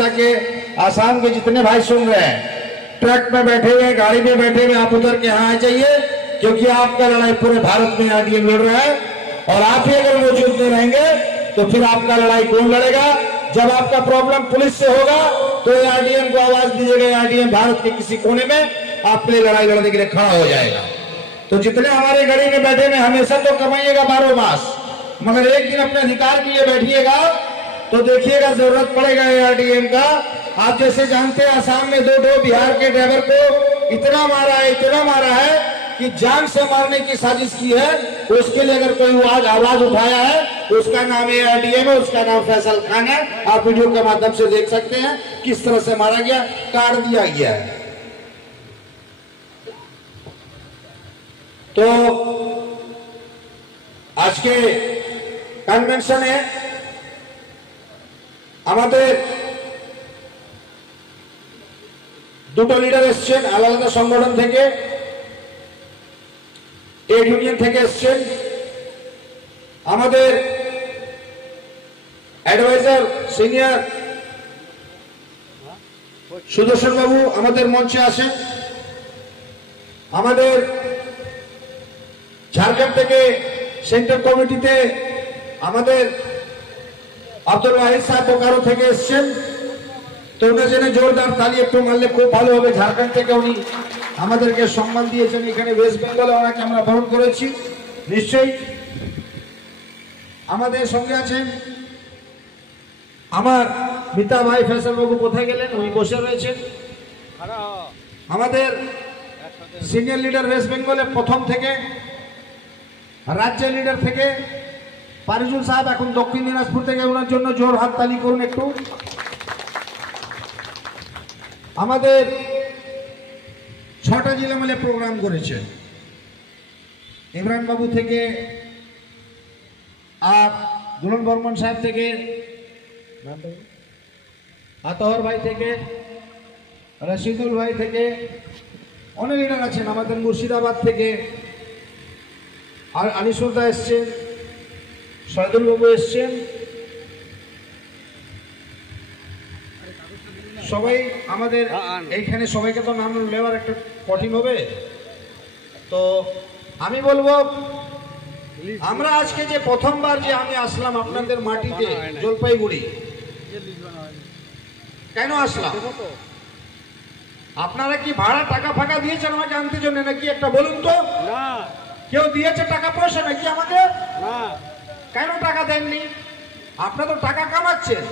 उड़ीसा के, आसाम के जितने भाई सुन रहे हैं, ट्रक में बैठे हुए, गाड़ी में बैठे हुए, आप उधर के यहाँ आ जाइए, क्योंकि आपका लड़ाई पूरे भारत में आरडीएम लड़ रहा है। और आप ही अगर मौजूद नहीं रहेंगे तो फिर आपका लड़ाई कौन लड़ेगा? जब आपका प्रॉब्लम पुलिस से होगा तो आरडीएम को आवाज दीजिएगा, आरडीएम भारत के किसी कोने में आपके लिए लड़ाई लड़ने के लिए खड़ा हो जाएगा। तो जितने हमारे गाड़ी में बैठे में हमेशा तो कमाइएगा 12 मास, मगर एक दिन अपने अधिकार के लिए बैठिएगा तो देखिएगा जरूरत पड़ेगा आरडीएम का। आप जैसे जानते हैं आसाम में 2 बिहार के ड्राइवर को इतना मारा है कि जान से मारने की साजिश की है। उसके लिए अगर कोई आवाज उठाया है उसका नाम है आरडीएम है, उसका नाम फैसल खान है। आप वीडियो के माध्यम से देख सकते हैं किस तरह से मारा गया, काट दिया गया है। तो आज के কনভেনশনে আমাদের দুটো লিডার এসেছেন আলাদা আলাদা সংগঠন থেকে, ট্রেড ইউনিয়ন থেকে এসেছেন। আমাদের অ্যাডভাইজার সিনিয়র সুদর্শন বাবু আমাদের মঞ্চে আসেন। আমাদের ঝাড়খণ্ড থেকে সেন্ট্রাল কমিটিতে আমাদের আব্দুল ওয়াহিদ সাহেব বোকারো থেকে এসেছেন। তো ওনার জন্য জোরদার তালি একটু মারলে খুব ভালো হবে। ঝাড়খণ্ড থেকে উনি আমাদেরকে সম্মান দিয়েছেন, এখানে ওয়েস্ট বেঙ্গলে ওনাকে আমরা বরণ করেছি। নিশ্চয়ই আমাদের সঙ্গে আছেন আমার মিতা ভাই ফেসল বাবু, কোথায় গেলেন? উনি বসে রয়েছেন। আমাদের সিনিয়র লিডার ওয়েস্ট বেঙ্গলে প্রথম থেকে, রাজ্যের লিডার থেকে পারিজুল সাহেব এখন দক্ষিণ দিনাজপুর থেকে, ওনার জন্য জোর হাততালি করুন একটু। আমাদের 6টা জেলা মিলে প্রোগ্রাম করেছেন ইমরান বাবু থেকে, আর দুলন বর্মন সাহেব থেকে, আতহর ভাই থেকে, রশিদুল ভাই থেকে, অনেক লিডার আছেন। আমাদের মুর্শিদাবাদ থেকে আর আনিসুলদা এসছেন, শহীদুল বাবু এসছেন। সবাই আমাদের এইখানে, সবাইকে তো নাম নেওয়ার একটা কঠিন হবে। তো আমি বলবো আমরা আজকে যে প্রথমবার যে আমি আসলাম আপনাদের মাটিতে জলপাইগুড়ি, কেন আসলাম? আপনারা কি ভাড়া টাকা ফাঁকা দিয়েছেন আমাকে আনতে জন্য নাকি? একটা বলুন তো। কেউ দিয়েছে টাকা পয়সা নাকি আমাকে? কেন টাকা দেননি? আপনারা তো টাকা কামাচ্ছেন।